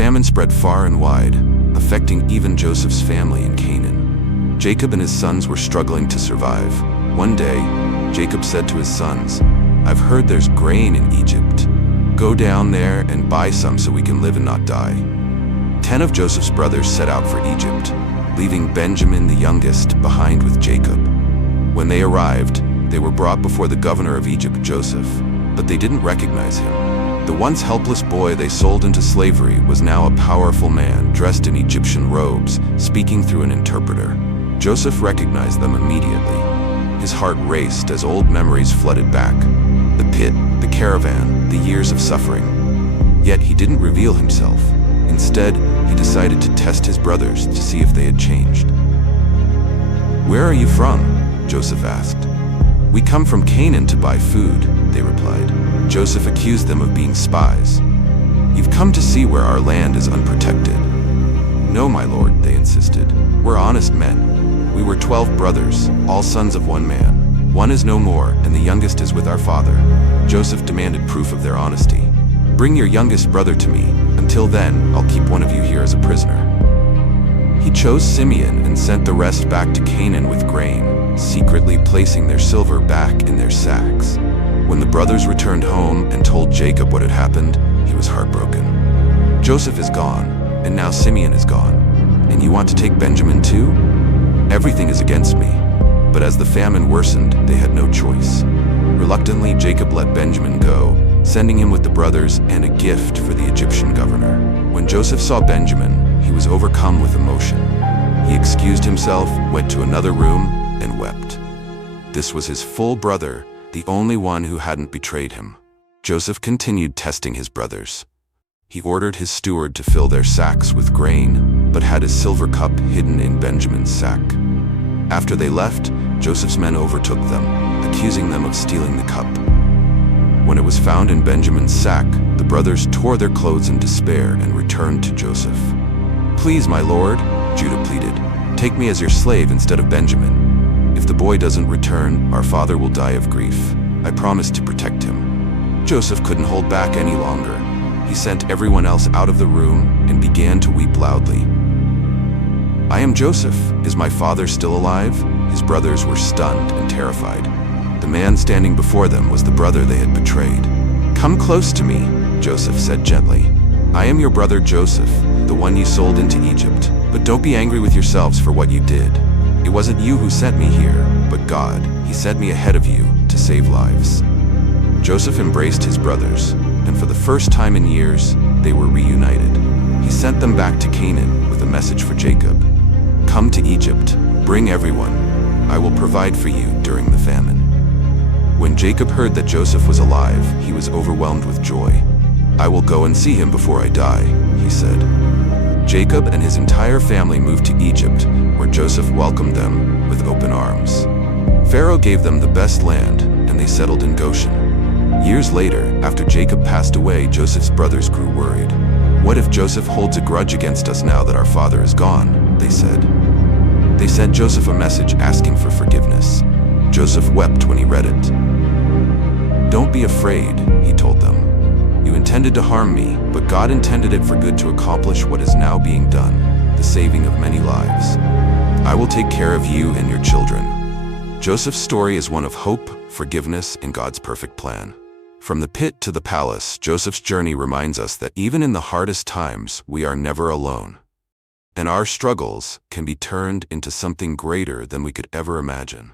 famine spread far and wide, affecting even Joseph's family in Canaan. Jacob and his sons were struggling to survive. One day, Jacob said to his sons, "I've heard there's grain in Egypt. Go down there and buy some so we can live and not die." 10 of Joseph's brothers set out for Egypt, leaving Benjamin, the youngest, behind with Jacob. When they arrived, they were brought before the governor of Egypt, Joseph, but they didn't recognize him. The once helpless boy they sold into slavery was now a powerful man dressed in Egyptian robes, speaking through an interpreter. Joseph recognized them immediately. His heart raced as old memories flooded back. The pit, the caravan, the years of suffering. Yet he didn't reveal himself. Instead, he decided to test his brothers to see if they had changed. "Where are you from?" Joseph asked. "We come from Canaan to buy food," they replied. Joseph accused them of being spies. "You've come to see where our land is unprotected." "No, my lord," they insisted. "We're honest men. We were 12 brothers, all sons of one man. One is no more, and the youngest is with our father." Joseph demanded proof of their honesty. "Bring your youngest brother to me. Until then, I'll keep one of you here as a prisoner." He chose Simeon and sent the rest back to Canaan with grain, secretly placing their silver back in their sacks. When the brothers returned home and told Jacob what had happened, he was heartbroken. "Joseph is gone, and now Simeon is gone. And you want to take Benjamin too? Everything is against me." But as the famine worsened, they had no choice. Reluctantly, Jacob let Benjamin go, sending him with the brothers and a gift for the Egyptian governor. When Joseph saw Benjamin, he was overcome with emotion. He excused himself, went to another room, and wept. This was his full brother, the only one who hadn't betrayed him. Joseph continued testing his brothers. He ordered his steward to fill their sacks with grain, but had his silver cup hidden in Benjamin's sack. After they left, Joseph's men overtook them, accusing them of stealing the cup. When it was found in Benjamin's sack, the brothers tore their clothes in despair and returned to Joseph. "Please, my lord," Judah pleaded, "take me as your slave instead of Benjamin. If the boy doesn't return, our father will die of grief. I promise to protect him." Joseph couldn't hold back any longer. He sent everyone else out of the room and began to weep loudly. "I am Joseph. Is my father still alive?" His brothers were stunned and terrified. The man standing before them was the brother they had betrayed. "Come close to me," Joseph said gently. "I am your brother Joseph, the one you sold into Egypt. But don't be angry with yourselves for what you did. It wasn't you who sent me here, but God. He sent me ahead of you to save lives." Joseph embraced his brothers, and for the first time in years, they were reunited. He sent them back to Canaan with a message for Jacob. "Come to Egypt, bring everyone. I will provide for you during the famine." When Jacob heard that Joseph was alive, he was overwhelmed with joy. "I will go and see him before I die," he said. Jacob and his entire family moved to Egypt, where Joseph welcomed them with open arms. Pharaoh gave them the best land, and they settled in Goshen. Years later, after Jacob passed away, Joseph's brothers grew worried. "What if Joseph holds a grudge against us now that our father is gone?" they said. They sent Joseph a message asking for forgiveness. Joseph wept when he read it. "Don't be afraid," he told them. "You intended to harm me, but God intended it for good to accomplish what is now being done, the saving of many lives. I will take care of you and your children." Joseph's story is one of hope, forgiveness, and God's perfect plan. From the pit to the palace, Joseph's journey reminds us that even in the hardest times, we are never alone. And our struggles can be turned into something greater than we could ever imagine.